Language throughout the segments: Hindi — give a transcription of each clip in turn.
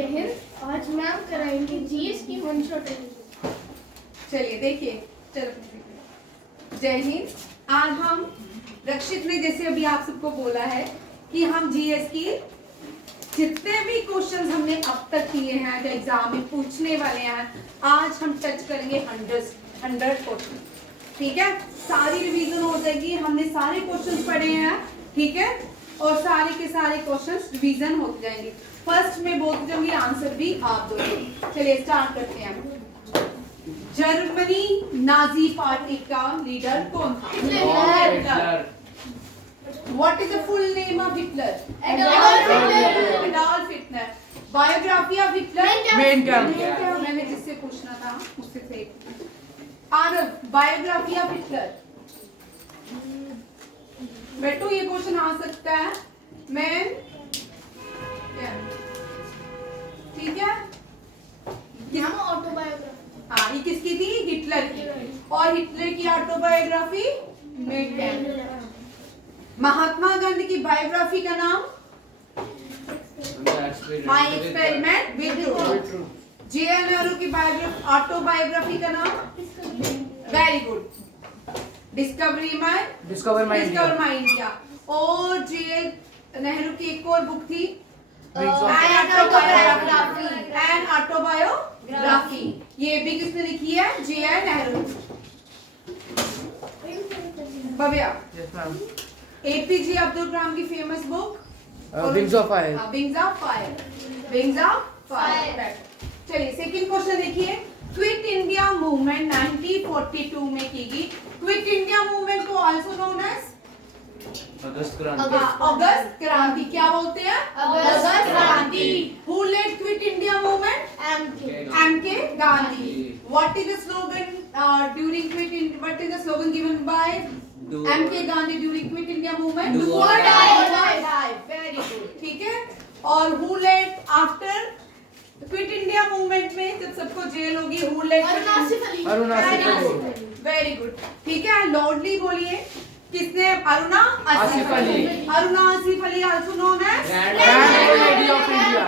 जय हिंद। आज मैम कराएंगे जीएस की मंशा ट्रेनिंग। चलिए देखिए, चलो जय हिंद। आज हम रक्षित ने जैसे अभी आप सबको बोला है कि हम जीएस की जितने भी क्वेश्चंस हमने अब तक किए हैं जो एग्जाम में पूछने वाले हैं, आज हम टच करेंगे 100 क्वेश्चन। ठीक है, सारी रिवीजन हो जाएगी। हमने सारे क्वेश्चंस पढ़े हैं, ठीक है, और सारे के सारे क्वेश्चंस रिवीजन हो जाएंगे। फर्स्ट में बोलती जाऊंगी, आंसर भी आप दोगे। चलिए स्टार्ट करते हैं। जर्मनी नाजी पार्टी का लीडर कौन था? Hitler. What is the full name of Hitler? Adolf Hitler. Biography of Hitler? Mein Kampf. मैंने जिससे पूछना था उससे से आरव, बायोग्राफी ऑफ हिटलर। बेटू ये क्वेश्चन आ सकता है। मैं ठीक है, ऑटोबायोग्राफी। हाँ, ये किसकी थी? हिटलर की। और हिटलर की autobiography main camp. Mahatma Gandhi की बायोग्राफी का नाम my experiment with truth. JN. Nehru की ऑटोबायोग्राफी का नाम very good, discover my India. और जे.एन. नेहरू की एक और बुक थी एन ऑटोबायोग्राफी। ये भी किसने लिखी है? जे.एन. नेहरू। भव्या, एपीजे अब्दुल कलाम की famous book Wings of Fire. Wings of Fire. चलिए सेकंड क्वेश्चन देखिए। क्विट इंडिया मूवमेंट 1942 में की गई। क्विट इंडिया मूवमेंट को also known as August Kranti. August Kranti. क्या बोलते हैं? August Kranti. Who led Quit India Movement? MK Gandhi. What is the slogan during Quit India? What is the slogan given by MK Gandhi during Quit India Movement? Do or die। Very good, ठीक है। और who led after Quit India Movement में जब सबको जेल होगी, who led? Aruna Ali. Very good, ठीक है। लॉर्डली बोलिए, किसने? Aruna Asif Ali. Aruna Asif Ali also known as grand old lady of India.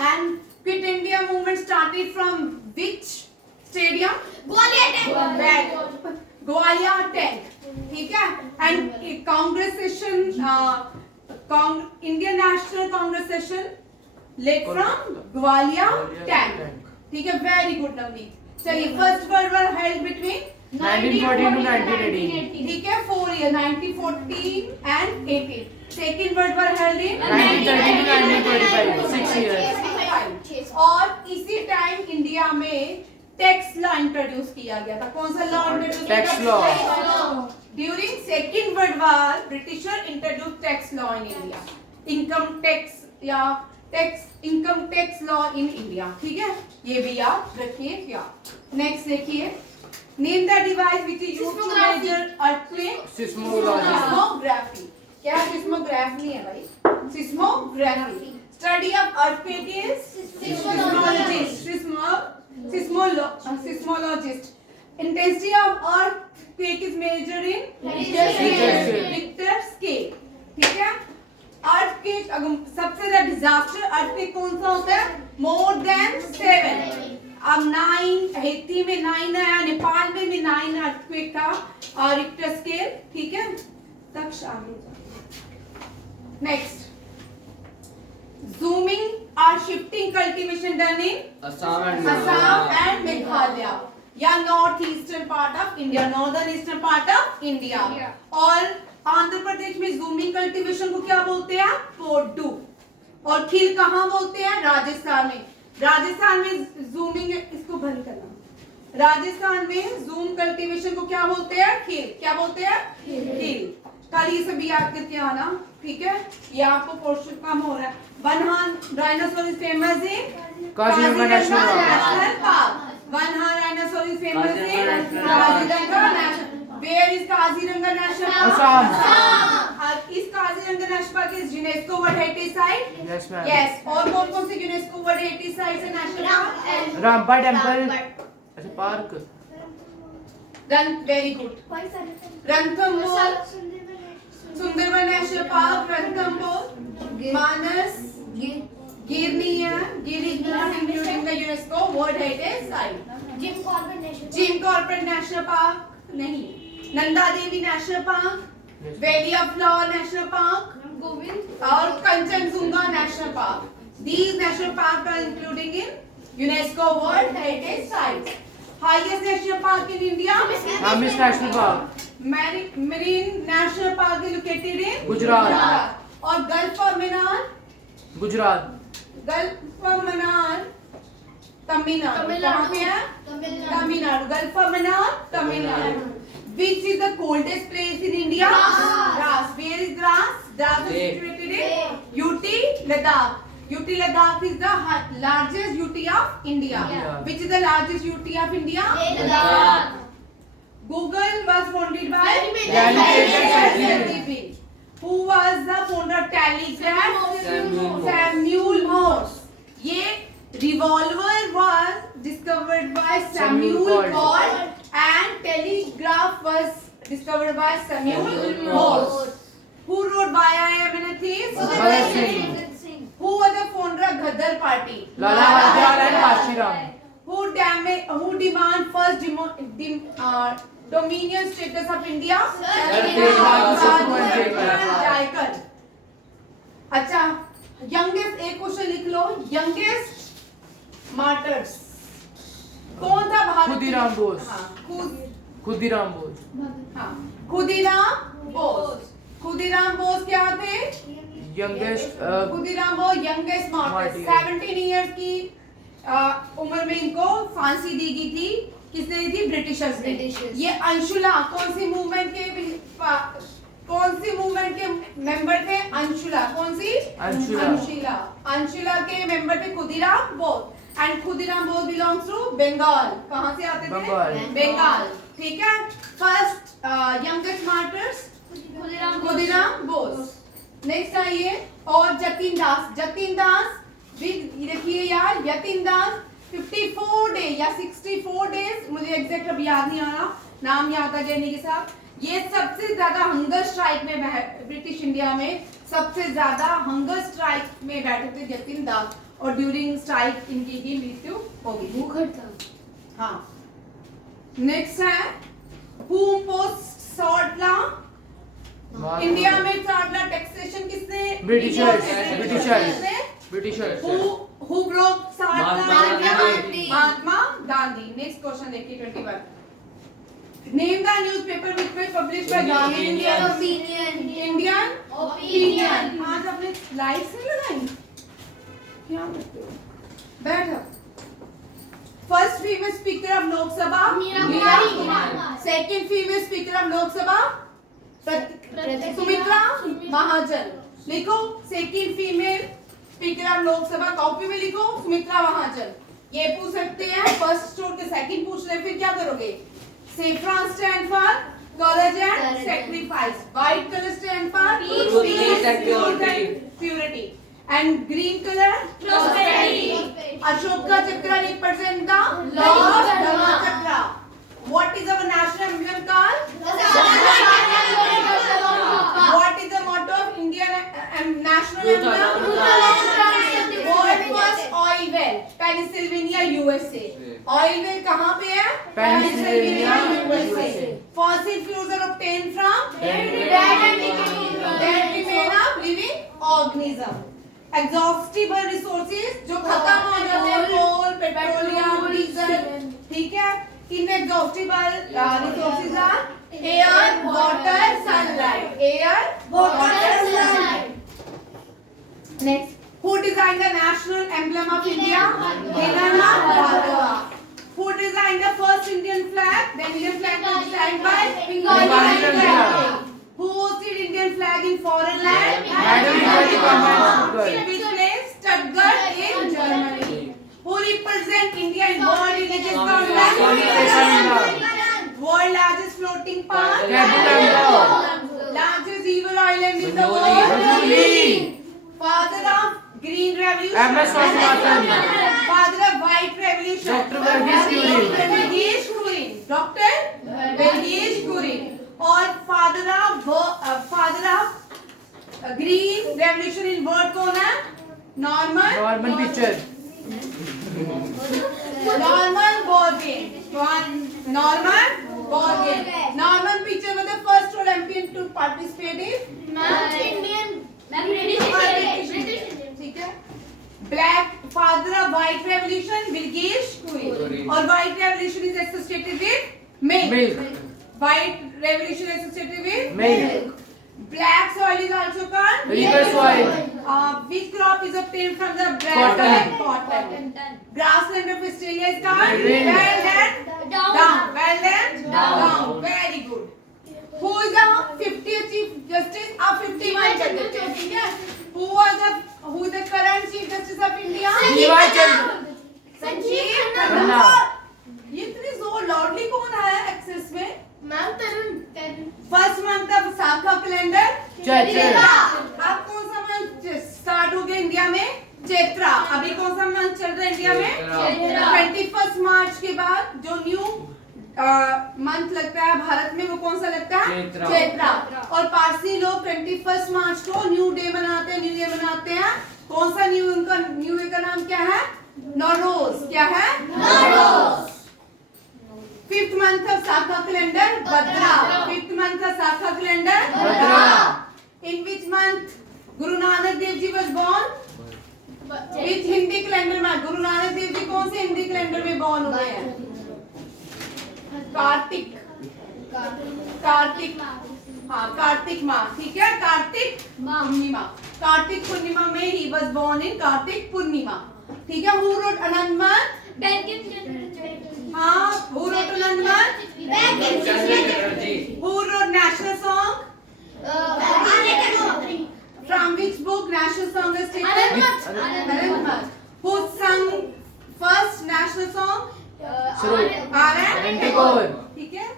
And Quit India Movement started from which stadium? Gwalior tank, ठीक है। And Congress session, Indian National Congress session led from Gwalior tank, ठीक है। Very good Navneet. चलिए, first world war held between 1914 to 1918। ठीक है, 4 year 1914 and 18। Second world war held in 1913 to 1925 6 years। और इसी टाइम इंडिया में टैक्स लॉ इंट्रोड्यूस किया गया था। कौन सा law introduce? Tax law. During second world war britisher introduce tax law in India. Income tax या income tax law in India, ठीक है। ये भी याद रखिए। क्या नेक्स्ट देखिए। Name the device which is used to measure earthquake? Seismography. क्या सिस्मोग्राफ नहीं है भाई? Seismography. Study of earthquake is seismologist. Intensity of earthquake is measured in Richter scale, ठीक है। अर्थक्वेक, सबसे ज्यादा डिजास्टर अर्थक्वेक कौन सा होता है? More than 7। अब 9 हैती में 9 आया, नेपाल में भी 9 अर्थक्वेक का रिक्टर स्केल, ठीक है। तक आगे नेक्स्ट। जूमिंग और shifting cultivation done in Assam and Meghalaya या north eastern part of India, northern eastern part of India. और आंध्र प्रदेश में जूमिंग कल्टीवेशन को क्या बोलते हैं? पोड्डू। और खील कहाँ बोलते हैं? राजस्थान में। राजस्थान में जूमिंग, इसको बंद करना। राजस्थान में जूम कल्टीवेशन को क्या बोलते हैं? खील। क्या बोलते हैं? खील। कल ये सभी याद करके आना, ठीक है। ये आपको पोर्शन कम हो रहा है। वनहान dinosaur is famous in Kaziranga national park. वनहान dinosaur is famous in Kaziranga national. Where is Kaziranga National Park? Assam। इस Kaziranga national park is UNESCO world heritage site? Yes ma'am. Yes. और कौन से यूनेस्को वर्ल्ड हेरिटेज साइट है नेशनल पार्क? रामपा टेंपल। अच्छा park. Very good. Ranthambore, Sundarban national park, Ranthambore, Manas, गिरनी है, Gir is not including the UNESCO World Heritage Site. Jim Corbett national Jim Corbett national park नहीं, Nanda Devi national park, valley of flower national park Govind और Kanchenjunga national park. These national parks are including in UNESCO World Heritage Sites. Highest national park in India? Amis National Park. Marine National Park is located in Gujarat. और Gulf of Mannar? Gujarat. Gulf of Mannar Tamil Nadu. कहाँ पे है? Tamil Nadu. Gulf of Mannar Tamil Nadu. Which is the coldest place in India? Dras. Where is Dras? Dras is situated in UT Ladakh. UT Ladakh is the largest UT of India. Yeah. Which is the largest UT of India? Ladakh. Google was founded by Larry Page. Who was the founder of Telegraph? Samuel Morse. ये revolver was discovered by Samuel Samuel Colt and telegraph was discovered by Samuel Morse. Who wrote Bhagavad Gita? Bhagat Singh. Who was the founder of Ghadar Party? Lala Lajpat and Kashiram. Who demand first dominion status of India? Jaikar. अच्छा, youngest एक क्वेश्चन लिख लो. Youngest martyrs. कौन था भारत? खुदीराम बोस. हाँ, खुदीराम बोस. हाँ, खुदीराम बोस. खुदीराम बोस क्या थे? Youngest. Khudiram Bose youngest martyr. 17 years की उम्र में इनको फांसी दी गई थी. किसने दी थी? ब्रिटिशर्स ने. ये अंशुला कौन सी मूवमेंट के मेंबर थे? अंशुला. कौन सी? अंशुला. अंशुला के मेंबर थे Khudiram Bose. And Khudiram Bose belongs to Bengal. कहाँ से आते थे? बंगाल. ठीक है. First youngest martyrs Khudiram Bose. Next आइए. और जतिन दास. जतिन दास भी देखिए यार. जतिन दास 54 डे या 64 डेज, मुझे एग्जैक्ट अब याद नहीं आ रहा, नाम याद आ जाने के साथ. ये सबसे ज्यादा हंगर स्ट्राइक में ब्रिटिश इंडिया में सबसे ज्यादा हंगर स्ट्राइक में बैठे थे जतिन दास. और ड्यूरिंग स्ट्राइक इनकी की मृत्यु हो गई. हाँ. नेक्स्ट है who post salt law. India में सॉल्ट लॉ टैक्सेशन किसने? Britishers. Who broke salt law? Mahatma Gandhi. Mahatma Gandhi. Next question देखिए 21. Name the newspaper which was published by Gandhi Indian Opinion. आज आपने लाइट्स नहीं लगाई? क्या करते हो? बैठो. First female speaker of Lok Sabha Meera Kumar. Second female speaker of Lok Sabha Sumitra Mahajan. लिखो second female speaker of Lok Sabha. Copy में लिखो सुमित्रा महाजन. ये पूछ सकते हैं. फर्स्ट छोड़ के सेकंड पूछ रहे, फिर क्या करोगे? Saffron stand for courage and sacrifice. White colour stand for peace and purity. And green colour prosperity. Ashok का चक्र represent the lord of dharma chakra. What is our national emblem called? What is the motto of Indian national emblem? World first oil well, Pennsylvania, USA. Oil well कहाँ पे है? Pennsylvania, USA. Fossil fuels are obtained from dead remain of living organism. Exhaustible resources जो खत्म हो जाते हैं, coal, petroleum, diesel. ठीक है? Inexhaustible resources are air, water, sunlight. Air, water, sunlight. Next, who designed the national emblem of India? Rabindranath Tagore. Who designed the first Indian flag? The Indian flag was designed by Bengali flag. Who hosted Indian flag in foreign land? In which place? Stuttgart in Germany. Who represent India in World Religious Conference? World largest floating park? Largest river island in the world? Father of Green Revolution? MS Swaminathan. Father of White Revolution? Dr. Verghese Kurin. Dr. Verghese Kurin. और father of Green Revolution in word कौन है? Norman Norman Pitcher. Norman Borgen. Norman Borgen. Norman Pitcher was the first Olympian to participate in. ठीक है. Black father of White Revolution, Wilgesh Kuei. और White Revolution is associated with milk. White Revolution associated with Milk. Black soil is also called River soil. Which crop is obtained from the black Cotton. Cotton. Grassland of Australia is called Wind. Wetland. Down. Wetland. Down. Very good. Who is the 50th Chief Justice of 51 चलते हैं, ठीक है? Who is the current Chief Justice of India? D.Y. Chandra. Sanjeev Khanna. ये इतनी जोर लाउडली कौन आया एक्सेस में? Ma'am Tarun first month of साखा कैलेंडर चैत्र. अब कौन सा मंथ स्टार्ट हो गया इंडिया में? चैत्रा. अभी कौन सा मंथ चल रहा है इंडिया में? चैत्रा. 21 मार्च के बाद जो न्यू मंथ लगता है भारत में वो कौन सा लगता है? चैत्रा. चैत्रा. और पारसी लोग 21 मार्च को न्यू डे मनाते हैं, न्यू ईयर मनाते हैं. कौन सा न्यू ईयर का नाम क्या है? नौरोज. क्या है? Nowruz. Fifth month of Sakha calendar, Bhadra. Fifth month of Sakha calendar, Bhadra. In which month Guru Nanak Dev Ji was born? Which Hindi calendar में? Guru Nanak Dev Ji कौन से हिंदी कैलेंडर में born हुए हैं? कार्तिक. कार्तिक. हाँ, कार्तिक माह. ठीक है, कार्तिक पूर्णिमा. कार्तिक पूर्णिमा में he was born in Kartik Purnima. ठीक है. Who wrote Anandman? हाँ, who wrote Anandman? Who wrote national song? From which book national song is taken? Anandman. Who sung first national song? R.N. Kaur. ठीक है.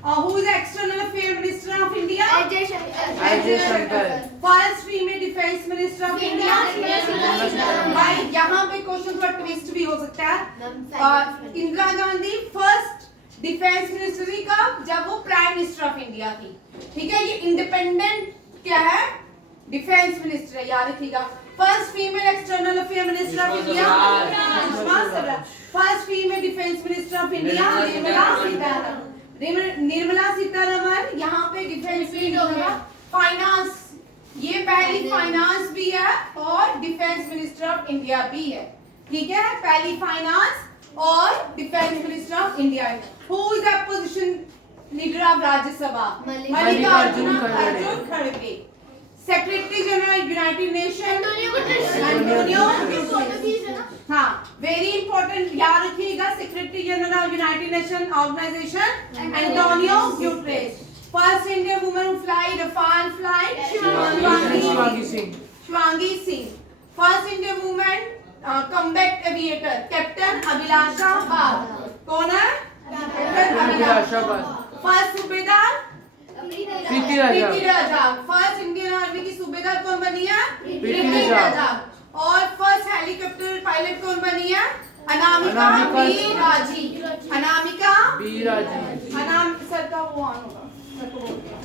Who is the external affairs minister of India? Ajay Shankar. First female defense minister of India? भाई यहाँ पे क्वेश्चन थोड़ा ट्विस्ट भी हो सकता है. Indira Gandhi first defence minister थी कब? जब वो प्राइम मिनिस्टर ऑफ इंडिया थी. ठीक है. ये इंडिपेंडेंट क्या है? डिफेंस मिनिस्टर है, याद रखिएगा. First female external affair minister of India Sushma Swaraj. First female defence minister of India Nirmala Sitharaman. यहाँ पे डिफेंस मिनिस्टर, फाइनेंस, ये पहली फाइनेंस भी है और डिफेंस मिनिस्टर ऑफ इंडिया भी है. ठीक है. पहली फाइनेंस और defence minister of India. Who is the opposition leader of Rajya Sabha? Mallikarjun खड़गे. Secretary general united nation Antonio Guterres. हाँ, वेरी इंपॉर्टेंट, याद रखिएगा. Secretary general of united nation organisation Antonio Guterres. First Indian woman who fly Rafale flight Shivangi Singh. First Indian woman combat aviator captain Abhilasha Bag. कौन है? कैप्टन अभिलाषा बाग. फर्स्ट सूबेदार Preeti Raja. First Indian army की सूबेदार कौन बनी है? प्रीति राजा. और फर्स्ट हेलीकॉप्टर पायलट कौन बनी है? अनामिका बीराजी. अनामिका बीराजी. सर का वो ऑन होगा. सर को बोलते हैं.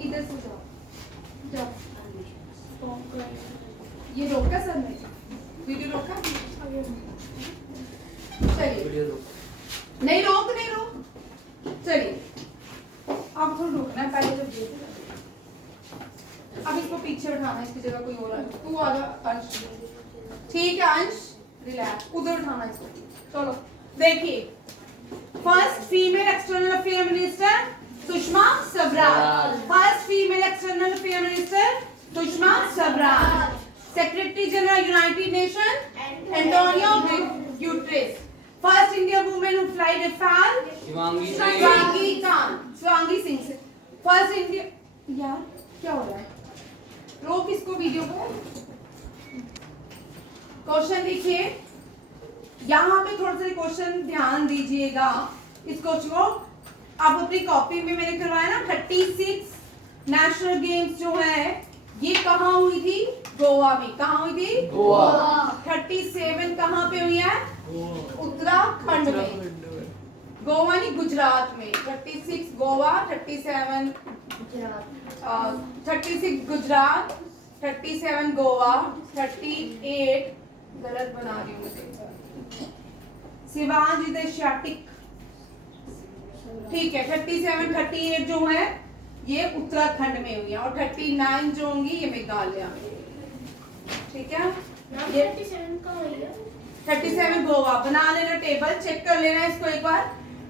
इधर से जाओ. ये रोका सर ने? वीडियो रोका? चलिए. नहीं रोक. चलिए. अब थोड़ा रुकना है. पहले जब देते अब इसको पीछे उठाना है, इसकी जगह कोई और है. तू आ जा अंश. ठीक है अंश, रिलैक्स. उधर उठाना है इसको. चलो देखिए. First female external affair minister Sushma Swaraj. First female external affair minister Sushma Swaraj. Secretary general united nation Antonio Guterres. First Indian women who fly Rafale Shivangi Singh. First India. यार क्या हो रहा है? रोक इसको वीडियो को. क्वेश्चन देखिए. यहाँ पे थोड़ा सा क्वेश्चन ध्यान दीजिएगा. इस क्वेश्चन को आप अपनी कॉपी में मैंने करवाया ना 36 नेशनल गेम्स जो है ये कहाँ हुई थी? गोवा में। कहाँ हुई थी? गोवा। 37 कहाँ पे हुई है? उत्तराखंड में। गोवा नहीं, गुजरात में। 36 गोवा, 37 36 गुजरात, 37 गोवा, 38 गलत बना रही हूँ मुझे, सिवान इज एशियाटिक। ठीक है, 37 38 जो है ये उत्तराखंड में हुई है और 39 जो होंगी ये मेघालय में। ठीक है, ये 37 का हुई है। 37 गोवा। बना लेना टेबल, चेक कर लेना इसको एक बार।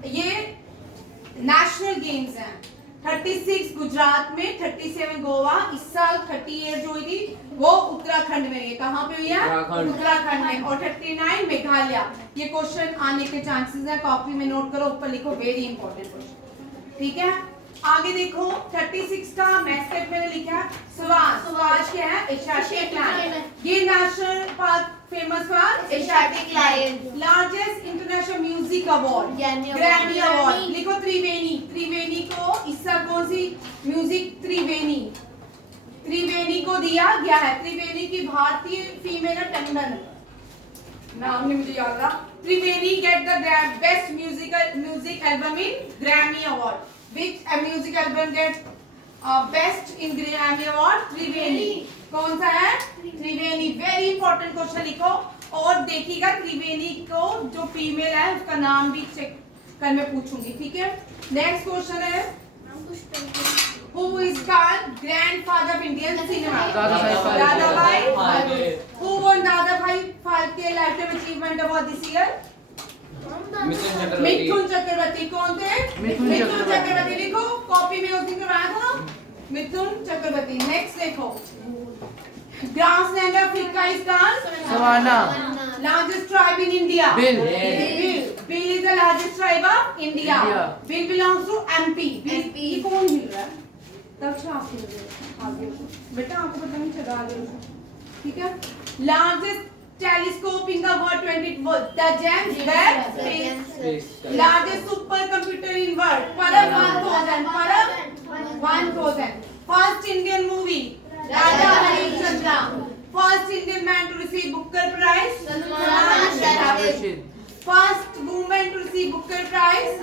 ये नेशनल गेम्स हैं। 36 गुजरात में, 37 गोवा। इस साल 38 जो हुई थी वो उत्तराखंड में। ये कहाँ पे हुई है? उत्तराखंड में। और 39 मेघालय। ये क्वेश्चन आने के चांसेस है, कॉपी में नोट करो, ऊपर लिखो वेरी इंपॉर्टेंट क्वेश्चन। ठीक है, आगे देखो 36 का मैस्कट मैंने लिखा है स्वाज। स्वाज क्या है? Asiatic lion. ये national park famous for Asiatic lion. Largest international music award Grammy Grammy award. Award. लिखो त्रिवेणी। त्रिवेणी को इस साल कौन सी म्यूजिक त्रिवेणी त्रिवेणी को दिया गया है? त्रिवेणी की भारतीय फीमेल है टंडन, नाम नहीं मुझे याद रहा। Triveni get the best music album in Grammy award. Which music album get best in Grammy Award? Triveni. कौन सा है? त्रिवेणी। वेरी इंपॉर्टेंट क्वेश्चन लिखो और देखिएगा त्रिवेणी को जो फीमेल है उसका नाम भी चेक कर मैं पूछूंगी। ठीक है, नेक्स्ट क्वेश्चन है Who is called grandfather of Indian cinema? दादा भाई। Who won दादा भाई Phalke lifetime achievement award this year? Mithun Chakraborty. कौन थे? मिथुन चक्रवर्ती। लिखो, कॉपी में उस दिन करवाया था मिथुन चक्रवर्ती। नेक्स्ट देखो, grassland of Africa is called savanna. Largest tribe in India? Bhil. Bhil is the largest tribe of India. Bhil belongs to MP. ये कौन मिल रहा है? आगे बेटा आपको पता नहीं चला आगे। ठीक है, largest telescope in the world 20 the James Webb Space largest supercomputer in world Parab 1000 first Indian movie Raja Harishchandra first Indian man to receive Booker Prize first woman to receive Booker Prize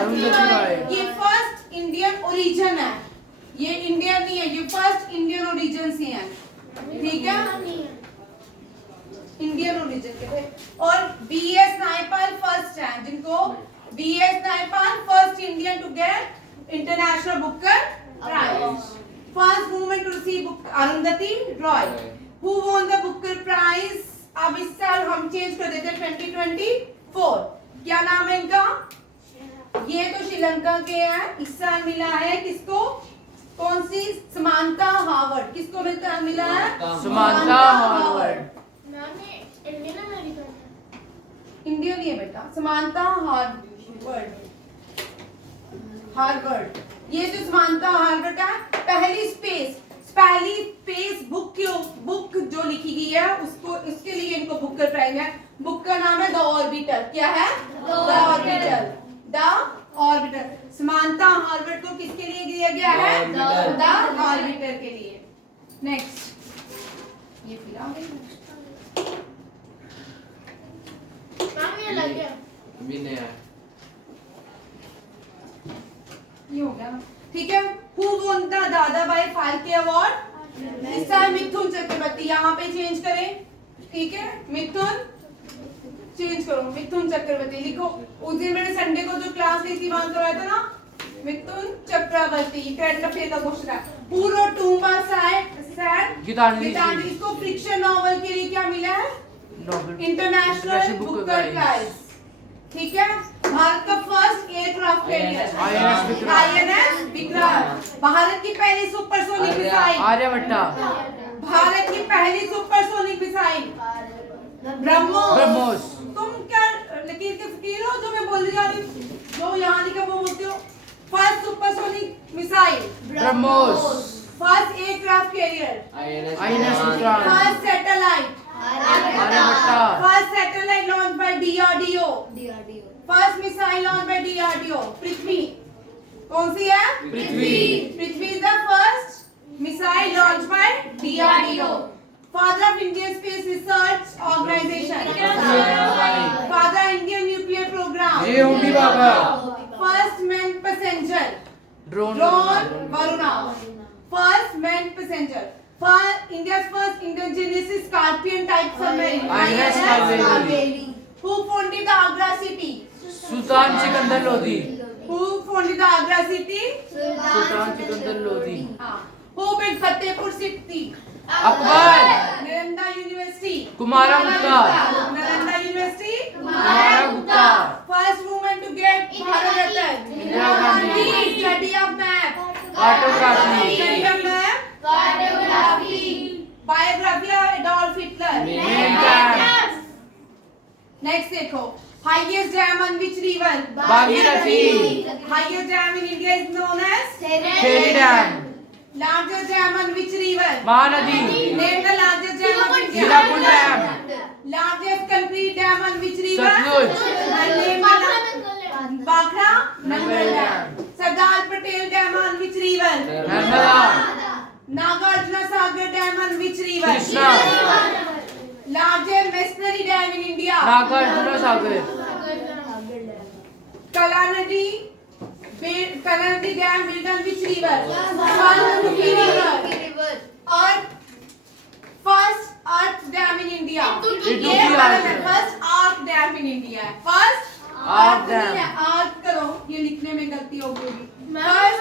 Arundhati Roy. ये फर्स्ट इंडियन ओरिजिन है, ये इंडियन नहीं है, ये फर्स्ट इंडियन ओरिजिन से है। ठीक है, इंडियन ओरिजिन के थे। और बीएस नायपाल फर्स्ट हैं, जिनको BS Naipaul first Indian to get international Booker prize. First woman to receive Arundhati Roy. Who won the Booker prize? अब इस साल हम चेंज कर देते हैं 2024। क्या नाम है इनका? ये तो श्रीलंका के हैं। इस साल मिला है किसको? कौन सी? समांता हार्वर्ड। किसको मिला है? समांता हार्वर्ड। इंडियन अमेरिकन इंडिया नहीं है बेटा, समांता हार्वर्ड। हार्वर्ड। ये जो समांता हार्वर्ड का पहली स्पेस बुक जो लिखी गई है उसको, इसके लिए इनको बुकर प्राइज है। बुक का नाम है द ऑर्बिटर। क्या है? The orbiter. The orbiter. समांता Harvard को किसके लिए दिया गया है? द ऑर्बिटर के लिए। नेक्स्ट, ये फिर आ गई। नाम ये लग गया। विनय। ये हो गया ना। ठीक है, हु वॉन द दादा भाई फाल्के अवार्ड? इस साल मिथुन चक्रवर्ती। यहाँ पे चेंज करें। ठीक है, मिथुन चेंज करो, मिथुन चक्रवर्ती लिखो। उस दिन मैंने संडे को जो क्लास ली थी वहां करवाया था ना, मिथुन चक्रवर्ती। करंट अफेयर का क्वेश्चन है। Who wrote tomb of sand Geetanjali. इसको फ्रिक्शन नॉवल के लिए क्या मिला है? International Booker prize. ठीक है, भारत का first aircraft carrier INS Vikram. भारत की पहली सुपरसोनिक मिसाइल आर्यभट्टा। भारत की पहली सुपरसोनिक मिसाइल ब्रह्मोस। तुम क्या लकीर के फकीर हो जो मैं बोल जा रही हूँ? जो यहाँ लिखा वो बोलते हो। First supersonic missile BrahMos. First aircraft carrier INS Vikram. First satellite Aryabhata. First satellite launch by DRDO. First missile launch by DRDO Prithvi. कौन सी है? Prithvi. Prithvi is the first missile launch by DRDO. Father of Indian Space Research Organization. Father Indian Nuclear Program. ये होगी बाबा। First manned passenger. Drone Varuna. First manned passenger. India's first indigenous Scorpion type submarine. INS Cauvery. Who founded the Agra city? Sultan Sikandar Lodhi. Who founded the Agra city? Sultan Sikandar Lodhi. Who built Fatehpur Sikri? Akbar. Nalanda University. Kumara Gupta. Nalanda University. Kumara Gupta. First woman to get Bharat Ratna. Indira Gandhi. Study of map. Cartography. Study of map. Biography of Adolf Hitler. Main camp. Next देखो. Highest dam on which river? Bhagirathi. Highest dam in India is known as Kheri dam. largest dam on which river? Mahanadi. Name the largest dam of India. Hirakud dam. Largest concrete dam on which river? Sutlej. And name the Bhakra Nangal Dam. Sardar Patel Dam on which river? Narmada. Nagarjuna Sagar Dam on which river? Krishna. Largest machinery dam in India? Nagarjuna Sagar. Kalanadi Dam built on which river? Swarnamukhi River. और first earth dam in India. Idukki ये Arch. first arc dam in India है. First Arc dam. arc करो, ये लिखने में गलती हो गई. First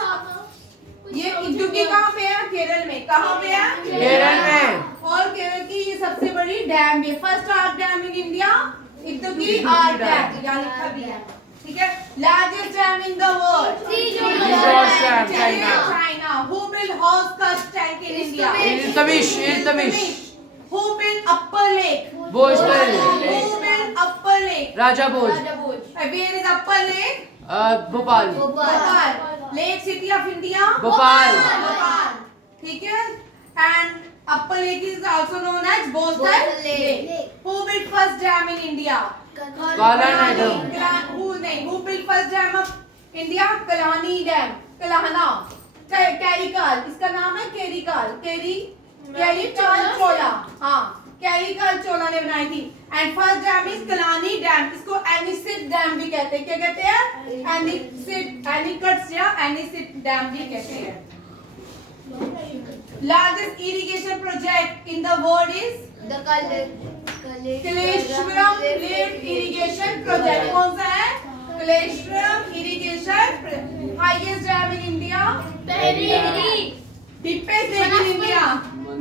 ये इडुक्की कहाँ पे है? केरल में. कहाँ पे है? केरल में। और केरल की ये सबसे बड़ी डैम है. First arc dam in India Idukki arc dam. यहाँ लिखा भी है. ठीक है. Largest dam in the world. George Dam, China. China. Who built Hogwarts tank in India? इल्तमिश। Who built Upper Lake? Boston. Who built Upper Lake? Raja Bhoj. Where is Upper Lake? Bhopal. Bhopal. Lake City of India? Bhopal. Bhopal. ठीक है. And Upper Lake is also known as Boston Lake. Who built first dam in India? काला नैडम। Who built first dam of India? Kalani Dam. Kalahana. कैरिकाल. इसका नाम है कैरिकाल. कैरिकाल चोला. हाँ. कैरिकाल चोला ने बनाई थी. And first dam is Kalani Dam. इसको Anisip Dam भी कहते हैं. क्या कहते हैं? Anicus या Anisip Dam भी कहते हैं. Largest irrigation project in the world is Kaleshwaram Lift Irrigation Project. कौन सा है? Kaleshwaram Irrigation. Highest dam in India? Deepest lake in India?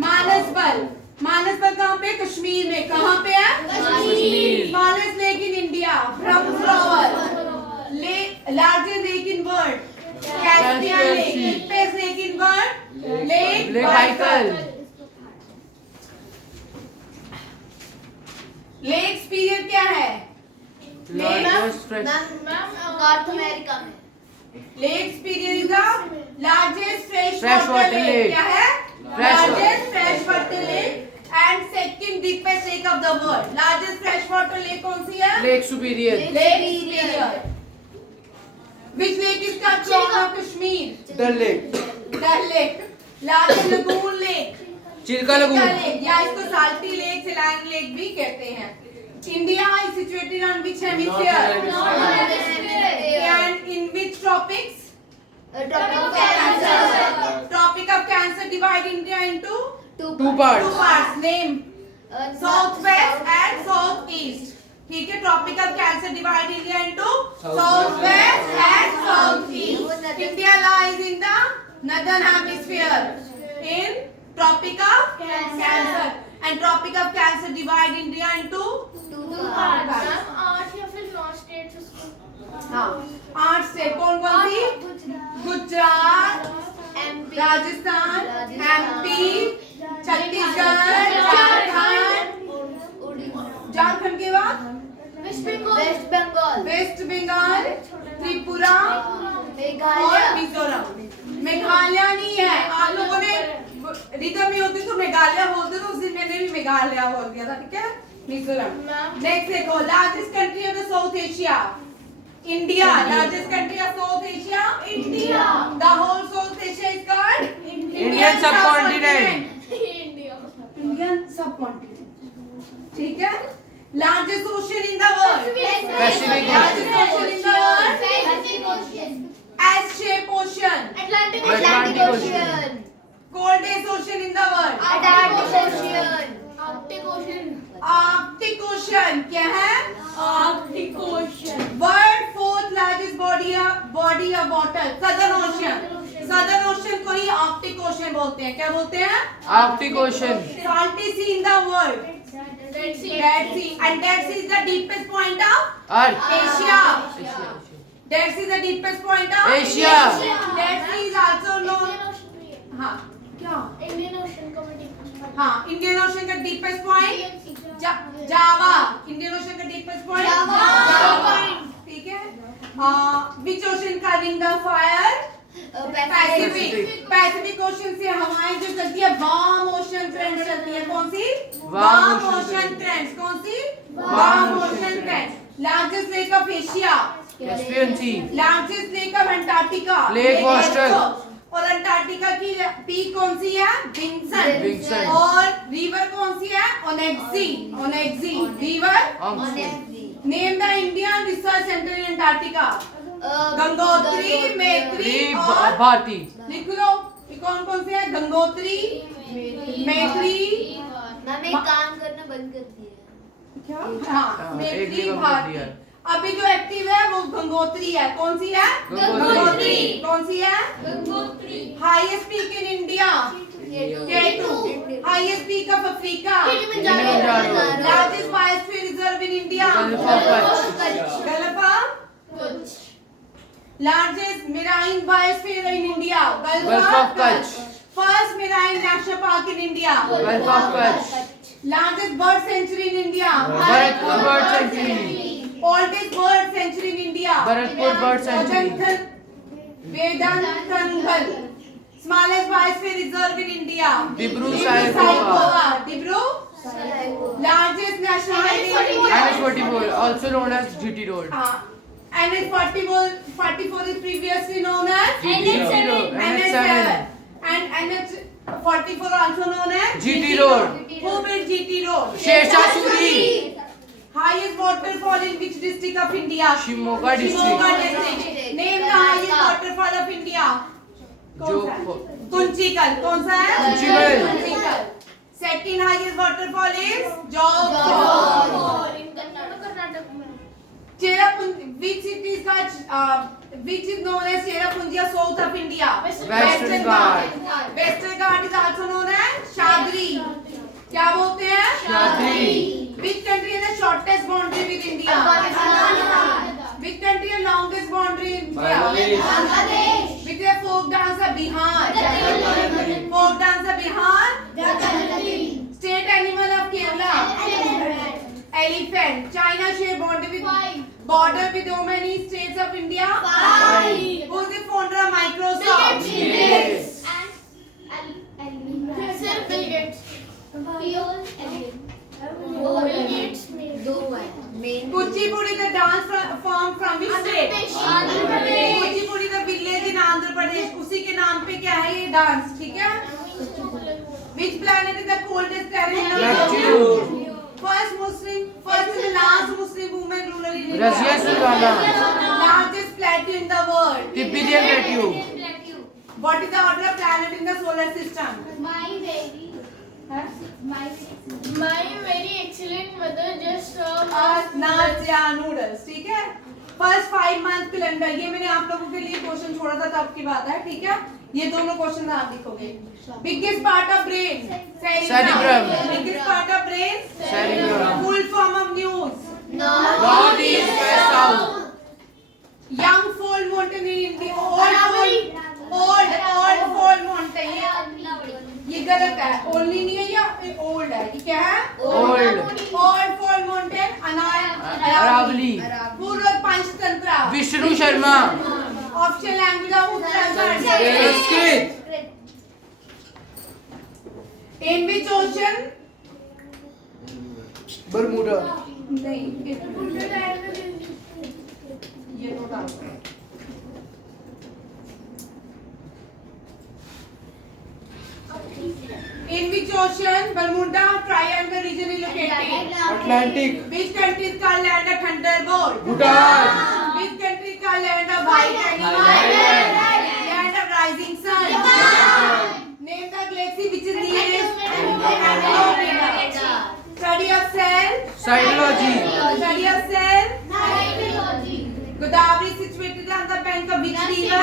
Manasbal. Manasbal कहाँ पे? कश्मीर में. कहाँ पे है? Kashmir. Smallest lake in India? Brahmaputra. Largest lake in world? Caspian Lake. Deepest lake in world? Lake Baikal. Lakes period क्या है? Largest fresh- नॉर्थ अमेरिका में Lakes period is the largest freshwater Freshwater lake. lake. क्या है? Freshwater. Largest freshwater lake and second deepest lake of the world. Largest freshwater lake कौन सी है? Lake Superior. Lake Superior. Which lake is the crown of Kashmir? Dal lake. Dal Lake. Largest lagoon lake. Chilika lagoon. Lake या इसको साल्टी लेक, सिलाइन लेक भी कहते हैं. India is situated on which hemisphere? And in which tropics? Tropic of Cancer divide India into Two parts. two parts. Name southwest and southeast. ठीक है. Tropic of Cancer divide India into southwest and southeast. India lies in the northern hemisphere in Tropic of Cancer and Tropic of Cancer divide India into parts. आठ या फिर नौ स्टेट्स उसको. हाँ. 8 स्टेट कौन कौन सी? गुजरात, राजस्थान, एमपी, छत्तीसगढ़, झारखंड के बाद वेस्ट बंगाल वेस्ट बंगाल, त्रिपुरा और मिजोरम. मेघालय नहीं है. आप लोगों ने रिदम में होती तो मेघालय बोलते, तो उस दिन मैंने भी मेघालय बोल दिया था. ठीक है. मिजोरम. नेक्स्ट देखो. Largest country of the south Asia. India, largest country of South Asia. India. The whole South Asia is called Indian subcontinent. India. Indian subcontinent. ठीक है? Largest ocean in the world. Pacific Largest ocean in the world. Pacific Ocean. S-shaped ocean. Atlantic Atlantic Ocean. Coldest ocean in the world. Antarctic Ocean. Arctic Ocean. Arctic Ocean. क्या है? Arctic Ocean. World fourth largest body of water. Southern Ocean. Southern Ocean को ही Arctic Ocean बोलते हैं. क्या बोलते हैं? Arctic Ocean. Salty sea in the world. Dead Sea. Dead Sea. And Dead Sea is the deepest point of Earth. Asia. Asia. Dead Sea is the deepest point of Asia. Dead Sea is also known. Indian Ocean भी है. हाँ. क्या? Indian Ocean का भी हाँ. Indian Ocean का deepest point. जावा. Indian Ocean का deepest point. Java. ठीक है. Which ocean carrying the fire? Pacific. Pacific ocean से हवाएं जो चलती है वार्म ओशन ट्रेंड्स चलती है. कौन सी? Warm ocean trends. कौन सी? Warm ocean trends. Largest lake of Asia. Caspian Sea. Largest lake of Antarctica. Lake Austral. और अंटार्कटिका की पीक कौन सी है? विंसन. Vinson. और रिवर कौन सी है? Onyx. Onyx river. Name the Indian research centre in Antarctica. Gangotri, Maitri और भारती. लिख लो. ये कौन कौन से है? गंगोत्री, मैत्री. मैम एक काम करना बंद कर दिया. क्या? हाँ, एक मैत्री, भी गंगोत्री भारती. है. अभी जो एक्टिव है वो गंगोत्री है. कौन सी है? गंगोत्री. कौन सी है? Gangotri. Highest peak in India. K2. Highest peak of Africa. Kilimanjaro. Largest biosphere reserve in India. Gulf of Kutch. Gulf of. Largest marine biosphere in India. Gulf of Kutch. First marine national park in India. Gulf of Kutch. Largest bird sanctuary in India. Bharatpur Bird Sanctuary. Oldest bird sanctuary in India. Bharatpur Bird Sanctuary. Vedantangal. Smallest biosphere reserve in India. Dibru Saikova. Dibru. Largest national highway in India. NH44, also known as GT Road. NH44 is previously known as NH7. NH7. And NH44 also known as GT Road. Who built GT Road? Shershah Suri. Highest waterfall in which district of India? Shimoga Shimoga District. district. Name the highest waterfall of India. जो Kunchikal. कौन सा है? Kunchikal. Kunchikal. Second highest waterfall is Jog Falls. Karnataka में. Cherrapunji. Which city is which is known as Cherrapunji south of India? Western Ghat. Western Ghat is also known as Shadri. क्या बोलते हैं? Shadri. Which country has the shortest boundary with India? Which country has longest boundary in India? Bangladesh. Which is folk dancer? Bihar. Folk dancer Bihar. State animal of Kerala? Elephant. China share border with how many states of India? 5. Who is the founder of Microsoft? Yes. सिर्फ बिल गेट्स. बिल गेट्स में. दो है main. Kuchipudi the dance form from which state? Andhra Pradesh. Kuchipudi the village in Andhra Pradesh. उसी के नाम पे क्या है ये डांस? ठीक है. Which planet is the coldest planet? Neptune. First and last Muslim woman ruler in India. Razia Sultana. Largest plateau in the world. Tibetan Plateau. What is the order of planet in the solar system? Huh? My very excellent mother just Earth, nuts या noodles. ठीक है. First 5 month calendar. ये मैंने आप लोगों के लिए क्वेश्चन छोड़ा था तब की बात है. ठीक है. ये दोनों क्वेश्चन आप लिखोगे. Biggest part of brain? Cerebrum. Biggest part of brain? Cerebrum. Full form of news? North, East, West, South. Young fold mountain in India. Old fold mountain. ये गलत है. Only नहीं है या old है. ये क्या है? Old. Old fold mountain. Aravali. पूर्व Panchatantra. Vishnu Sharma. Official language of Uttarakhand. Sanskrit. In which ocean? Bermuda. नहीं. ये तो डाल दो। In which ocean Bermuda Triangle region is located? Atlantic. Which country is called land of thunderbolt? Bhutan. Which country is called land of white animal? Thailand. Land of rising sun. Name the galaxy which is nearest Andromeda. Study of cell. Cytology. Study of cell. Godavari situated on the bank of which river?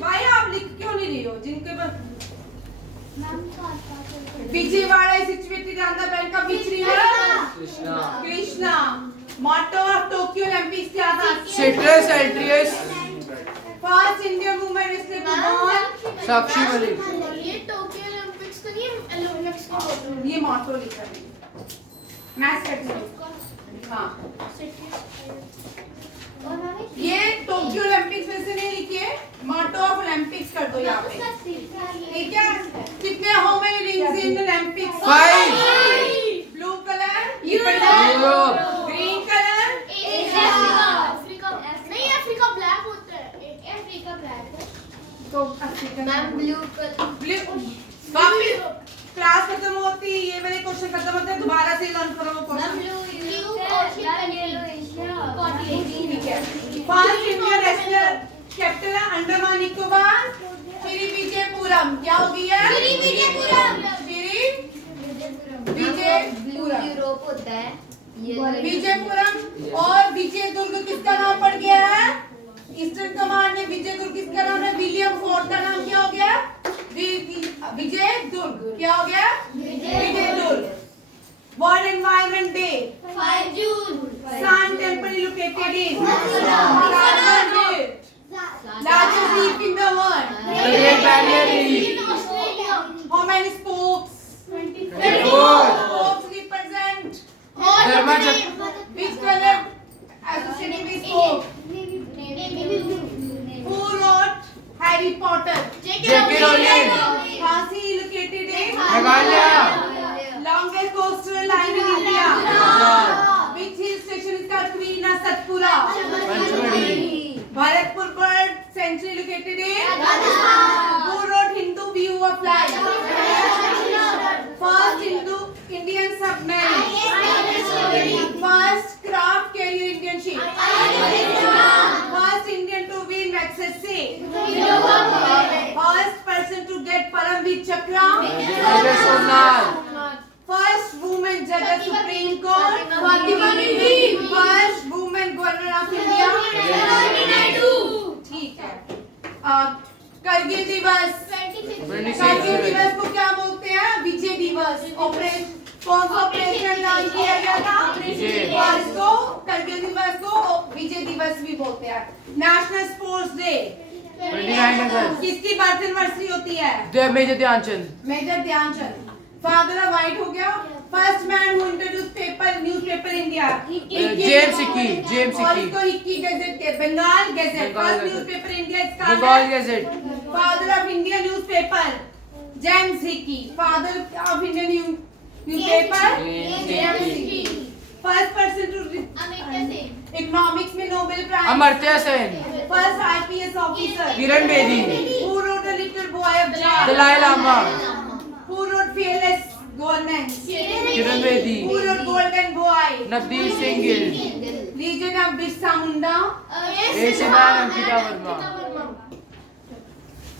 भाई आप लिख क्यों नहीं रही हो? जिनके पास Vijayawada is situated on the bank of which river? Krishna. Motto of Tokyo Olympics क्या था? Citrus Altrius. First Indian woman wrestler to born. Sakshi Malik. ये टोक्यो ओलंपिक्स तो नहीं है, ओलंपिक्स का फोटो ये motto लिखा है। मैच करते हाँ ये टोक्यो ओलंपिक्स में से नहीं लिखिए, motto of Olympics कर दो यहाँ पे। ठीक है? कितने how many rings in Olympics? 5. Blue color? Europe. Green color? Africa नहीं, अफ्रीका ब्लैक होता है, अफ्रीका ब्लैक है। तो Africa ma'am blue colour blue वापिस क्लास खत्म होती है, ये वाले क्वेश्चन खत्म होते हैं, दोबारा से लर्न करो वो मैम क्वेश्चन। ठीक है। फर्स्ट इंडियन नेशनल कैपिटल है अंडमान निकोबार, श्री विजयपुरम। क्या हो गया? श्री विजयपुरम। यूरोप होता है ये विजयपुरम और विजय दुर्ग किसका नाम पड़ गया है? ईस्टर्न कमांड ने विजय दुर्ग किसका नाम है? विलियम फोर्ट का नाम क्या हो गया? विजय दुर्ग। क्या हो गया? Vijay Durg. World environment day 5 June. Sun temple located in largest reef in the world. The Great Barrier Reef. Australia. How many spokes? 24. Spokes represent Dharma which color associated with spoke? Who wrote Harry Potter? J.K. Rowling. Jhansi located in Meghalaya. longest coastal line in India. Gujarat. Which hill station is called Queen of Satpura? Panchmadi. Bharatpur Bird Sanctuary located in Rajasthan. Who wrote Hindu View of Life? First Indian submarine. First craft carrier Indian ship. First Indian to win XSA. First person to get Paramveer Chakra. Raja Somnath. First woman judge of Supreme Court. Fatima Bibi. First woman governor of India. ठीक है। करगिल दिवस। करगिल दिवस को क्या बोलते हैं? विजय दिवस। ऑपरेशन कौन सा ऑपरेशन लॉन्च किया गया था? दिवस को करगिल दिवस को विजय दिवस भी बोलते हैं। National sports day 29 August. किसकी बर्थ एनिवर्सरी होती है? Major Dhyanchand. Major Dhyanchand. Father of white हो गया। First man who introduce paper newspaper India. James Hicky. और इसको हिक्की गैजेट के Bengal gazette. Bengal first gazette. Newspaper India इसका Bengal gazette. Father of Indian newspaper James Hicky. Father of Indian newspaper James Hicky. First person to economics में Nobel prize Amartya Sen. First IPS officer Kiran Bedi. Who wrote the little boy of जार Dalai Lama. Who wrote fearless governance Kiran Bedi. Who wrote golden boy Navdeep Singh Gill. Region of Birsa Munda Asian Ankita Verma.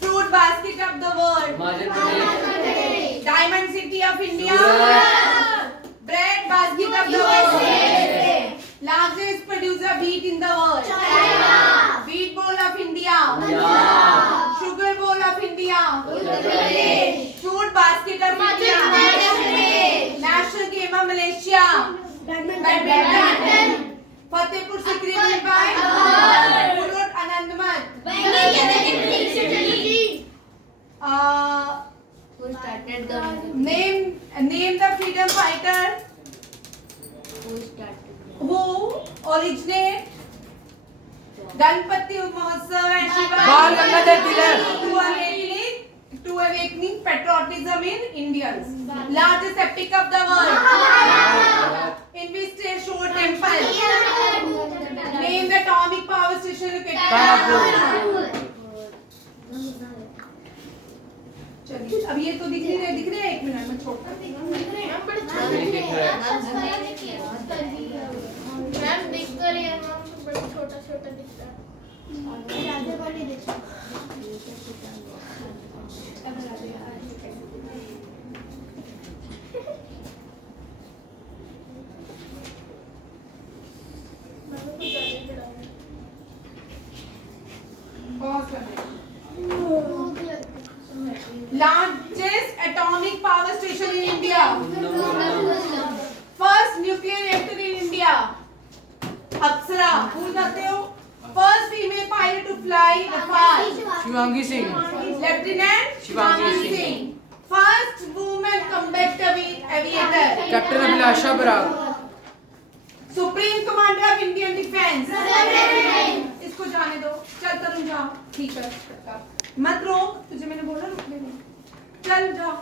Fruit basket of the world diamond city of India bread basket of the world largest producer wheat in the world wheat bowl of India sugar bowl of India fruit basket of India national game of Malaysia badminton Fatehpur Sikri by आनंदमन Who started the name the freedom fighter Who started who originate Ganpati Mahotsav and Shiva बाल Gangadhar Tilak. to awakening patriotism in Indians. Largest epic of the world. In which state Shore Temple. Name the atomic power station located Tarapur. चलिए अब ये तो दिख रहे हैं, 1 मिनट में छोटा मैम दिख कर रही है मैम, बड़ा छोटा छोटा दिखता है। Largest atomic power station in India, first nuclear reactor in India, Apsara. भूल जाते हो? First female pilot to fly Rafale, Shivangi Singh. Lieutenant Shivangi Shivangi Singh. First women combat aviator, captain Abhilasha Barak. Supreme commander of Indian defence. इसको जाने दो, चल तरुण जाओ। ठीक है, मत रोक, तुझे मैंने बोला रुकने दो, चल जाओ।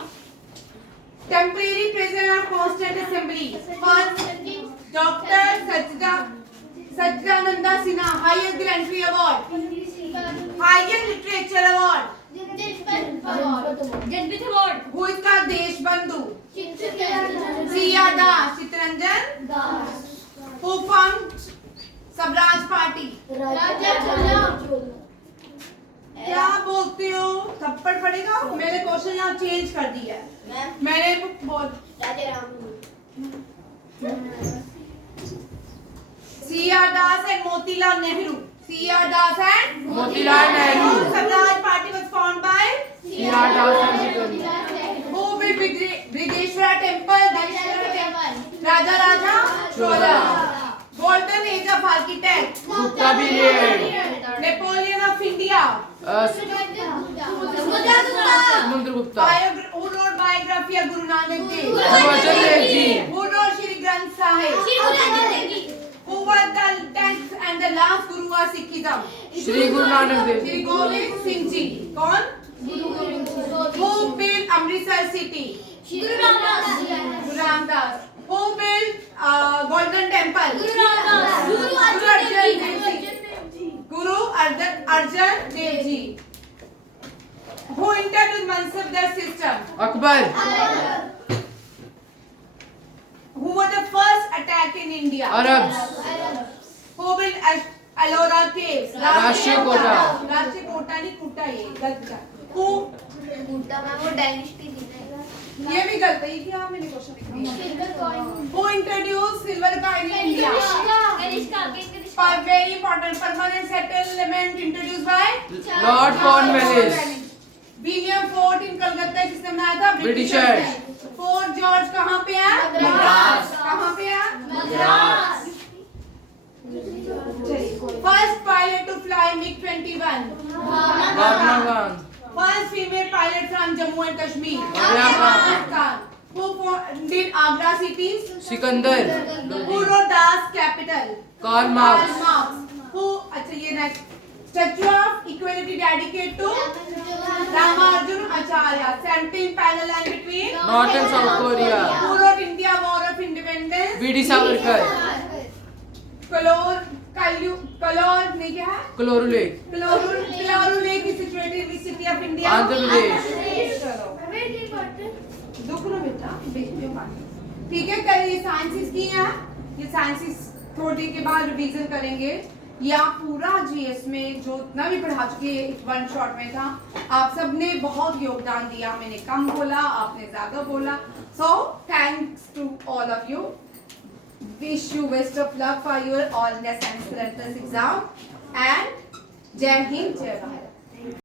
Temporary president of constituent assembly, first doctor Sachchidananda Sinha. Highest gallantry award, highest literature award, who is का देश बंधु, सिया Das, Chittaranjan Das. Who found Swaraj party, क्या बोलते हो? थप्पड़ पड़ेगा। मैंने क्वेश्चन यहाँ चेंज कर दिया है, मैंने बोल सिया दास एंड मोतीलाल नेहरू, सिया Das and Motilal Nehru. Swaraj party was founded by सिया Das and who built Brigeshwara Temple, Raja Raja Chola. Golden Age of Architect, Gupta period. Napoleon of India, समुद्र Gupta. Who wrote biography of Guru Nanak Dev, Guru Arjan Dev ji. Who wrote Shri Granth Sahib, Who was the 10th and the last Guru of Sikhism, Shri Guru Nanak Dev Shri ji. Gobind Singh Ji. कौन? Who built Amritsar city, Guru Ramdas. Who built Golden Temple, Guru Arjan Dev Ji. Guru Arjan Dev Ji. Who introduced Mansabdar system? Akbar. Who was the first attack in India? Arab. Who built Ellora caves? राष्ट्रीय कोटा। राष्ट्रीय कोटा नहीं, कुटा ये गलत था। Who? वो डायनेस्टी थी ना। ये भी गलत है। ये क्या मैंने क्वेश्चन लिखा है? Who introduced silver coin in India? Very important. Permanent settlement introduced by lord Cornwallis. William fort in Calcutta किसने बनाया था? ब्रिटिशर्स। फोर्ट जॉर्ज कहाँ पे है? मद्रास। कहाँ पे है? First pilot to fly MiG-21, Bhavna Khan. First female pilot from Jammu and Kashmir, Abhaya Khan. Who founded Agra city? Sikandar Who wrote Das Capital? Karl Karl Marx. Marx. Who? अच्छा ये next. Statue of Equality dedicated to Ramarjun Acharya. 17 parallel line between north and south Korea. Who wrote India War of Independence? V D Savarkar. Kallur ने क्या है? Kolleru lake. Kallur Lake is situated in which city of India? Andhra Pradesh. चलो दुख लो बेटा, देखिए बात। ठीक है, कल ये साइंसेस की है, ये साइंसेस थोड़ी देर के बाद रिवीजन करेंगे। ये आप पूरा जीएस में जो इतना भी पढ़ा चुके वन शॉट में था, आप सबने बहुत योगदान दिया। मैंने कम बोला, आपने ज्यादा बोला। So thanks to all of you. Wish you best of luck for your all India Science Entrance exam and Jai Hind, Jai Bharat.